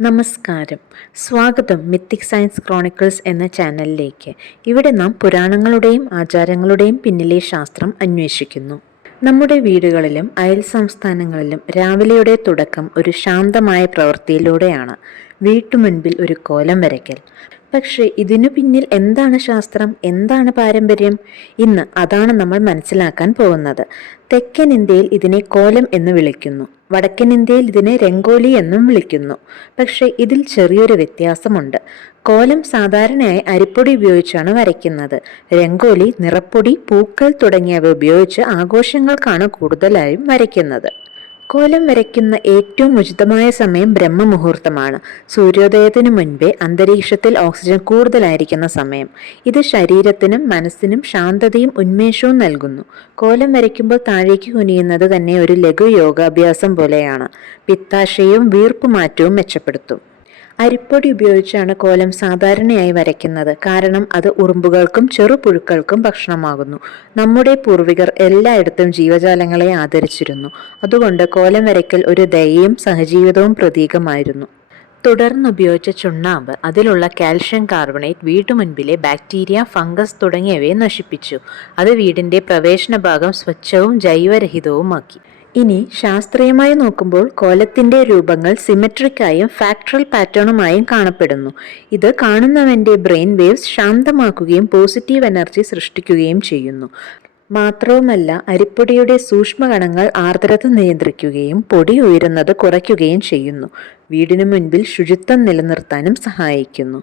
നമസ്കാരം. സ്വാഗതം mythic science chronicles എന്ന ചാനലിലേക്ക്. ഇവിടെ നാം പുരാണങ്ങളുടെയും ആചാരങ്ങളുടെയും പിന്നിലെ ശാസ്ത്രം അന്വേഷിക്കുന്നു. നമ്മുടെ വീടുകളിലും അയൽ സംസ്ഥാനങ്ങളിലും രാവിലെയുടെ തുടക്കം ഒരു ശാന്തമായ പ്രവൃത്തിയിലൂടെയാണ്. വീട്ടുമുൻപിൽ ഒരു കോലം വരയ്ക്കൽ. പക്ഷേ ഇതിനു പിന്നിൽ എന്താണ് ശാസ്ത്രം, എന്താണ് പാരമ്പര്യം? ഇന്ന് അതാണ് നമ്മൾ മനസ്സിലാക്കാൻ പോകുന്നത്. തെക്കൻ ഇന്ത്യയിൽ ഇതിനെ കോലം എന്ന് വിളിക്കുന്നു. വടക്കൻ ഇന്ത്യയിൽ ഇതിനെ രംഗോലി എന്നും വിളിക്കുന്നു. പക്ഷേ ഇതിൽ ചെറിയൊരു വ്യത്യാസമുണ്ട്. കോലം സാധാരണയായി അരിപ്പൊടി ഉപയോഗിച്ചാണ് വരയ്ക്കുന്നത്. രംഗോലി നിറപ്പൊടി, പൂക്കൾ തുടങ്ങിയവ ഉപയോഗിച്ച് ആഘോഷങ്ങൾക്കാണ് കൂടുതലായും വരയ്ക്കുന്നത്. കോലം വരയ്ക്കുന്ന ഏറ്റവും ഉചിതമായ സമയം ബ്രഹ്മമുഹൂർത്തമാണ്. സൂര്യോദയത്തിനു മുൻപേ അന്തരീക്ഷത്തിൽ ഓക്സിജൻ കൂടുതലായിരിക്കുന്ന സമയം. ഇത് ശരീരത്തിനും മനസ്സിനും ശാന്തതയും ഉന്മേഷവും നൽകുന്നു. കോലം വരയ്ക്കുമ്പോൾ താഴേക്ക് കുനിയുന്നത് തന്നെ ഒരു ലഘു യോഗാഭ്യാസം പോലെയാണ്. പിത്താശയവും വീർപ്പുമാറ്റവും മെച്ചപ്പെടുത്തും. അരിപ്പൊടി ഉപയോഗിച്ചാണ് കോലം സാധാരണയായി വരയ്ക്കുന്നത്. കാരണം അത് ഉറുമ്പുകൾക്കും ചെറുപുഴുക്കൾക്കും ഭക്ഷണമാകുന്നു. നമ്മുടെ പൂർവികർ എല്ലായിടത്തും ജീവജാലങ്ങളെ ആദരിച്ചിരുന്നു. അതുകൊണ്ട് കോലം വരയ്ക്കൽ ഒരു ദയയും സഹജീവിതവും പ്രതീകമായിരുന്നു. തുടർന്നുപയോഗിച്ച ചുണ്ണാമ്പ്, അതിലുള്ള കാൽഷ്യം കാർബണേറ്റ് വീട്ടുമുൻപിലെ ബാക്ടീരിയ, ഫംഗസ് തുടങ്ങിയവയെ നശിപ്പിച്ചു. അത് വീടിന്റെ പ്രവേശന ഭാഗം സ്വച്ഛവും ജൈവരഹിതവുമാക്കി. ഇനി ശാസ്ത്രീയമായി നോക്കുമ്പോൾ കോലത്തിന്റെ രൂപങ്ങൾ സിമെട്രിക്കായും ഫാക്ടറൽ പാറ്റേണുമായും കാണപ്പെടുന്നു. ഇത് കാണുന്നവന്റെ ബ്രെയിൻ വേവ്സ് ശാന്തമാക്കുകയും പോസിറ്റീവ് എനർജി സൃഷ്ടിക്കുകയും ചെയ്യുന്നു. മാത്രവുമല്ല, അരിപ്പൊടിയുടെ സൂക്ഷ്മകണങ്ങൾ ആർദ്രത നിയന്ത്രിക്കുകയും പൊടി ഉയരുന്നത് കുറയ്ക്കുകയും ചെയ്യുന്നു. വീടിനു മുൻപിൽ ശുചിത്വം നിലനിർത്താനും സഹായിക്കുന്നു.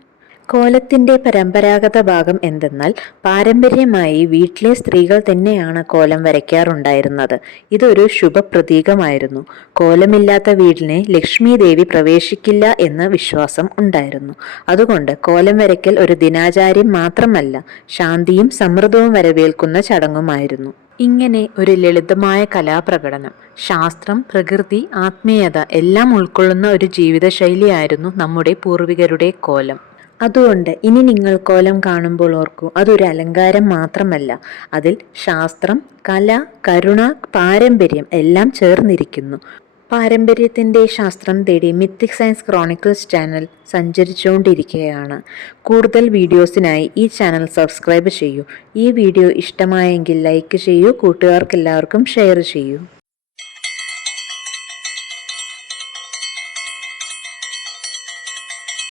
കോലത്തിന്റെ പരമ്പരാഗത ഭാഗം എന്തെന്നാൽ, പാരമ്പര്യമായി വീട്ടിലെ സ്ത്രീകൾ തന്നെയാണ് കോലം വരയ്ക്കാറുണ്ടായിരുന്നത്. ഇതൊരു ശുഭപ്രതീകമായിരുന്നു. കോലമില്ലാത്ത വീടിനെ ലക്ഷ്മി ദേവി പ്രവേശിക്കില്ല എന്ന വിശ്വാസം ഉണ്ടായിരുന്നു. അതുകൊണ്ട് കോലം വരയ്ക്കൽ ഒരു ദിനാചാര്യം മാത്രമല്ല, ശാന്തിയും സമൃദ്ധവും വരവേൽക്കുന്ന ചടങ്ങുമായിരുന്നു. ഇങ്ങനെ ഒരു ലളിതമായ കലാപ്രകടനം, ശാസ്ത്രം, പ്രകൃതി, ആത്മീയത എല്ലാം ഉൾക്കൊള്ളുന്ന ഒരു ജീവിതശൈലിയായിരുന്നു നമ്മുടെ പൂർവികരുടെ കോലം. അതുകൊണ്ട് ഇനി നിങ്ങൾ കോലം കാണുമ്പോൾ ഓർക്കൂ, അതൊരു അലങ്കാരം മാത്രമല്ല, അതിൽ ശാസ്ത്രം, കല, കരുണ, പാരമ്പര്യം എല്ലാം ചേർന്നിരിക്കുന്നു. പാരമ്പര്യത്തിൻ്റെ ശാസ്ത്രം തേടി മിത്തിക് സയൻസ് ക്രോണിക്കിൾസ് ചാനൽ സഞ്ചരിച്ചുകൊണ്ടിരിക്കുകയാണ്. കൂടുതൽ വീഡിയോസിനായി ഈ ചാനൽ സബ്സ്ക്രൈബ് ചെയ്യൂ. ഈ വീഡിയോ ഇഷ്ടമായെങ്കിൽ ലൈക്ക് ചെയ്യൂ. കൂട്ടുകാർക്കെല്ലാവർക്കും ഷെയർ ചെയ്യൂ.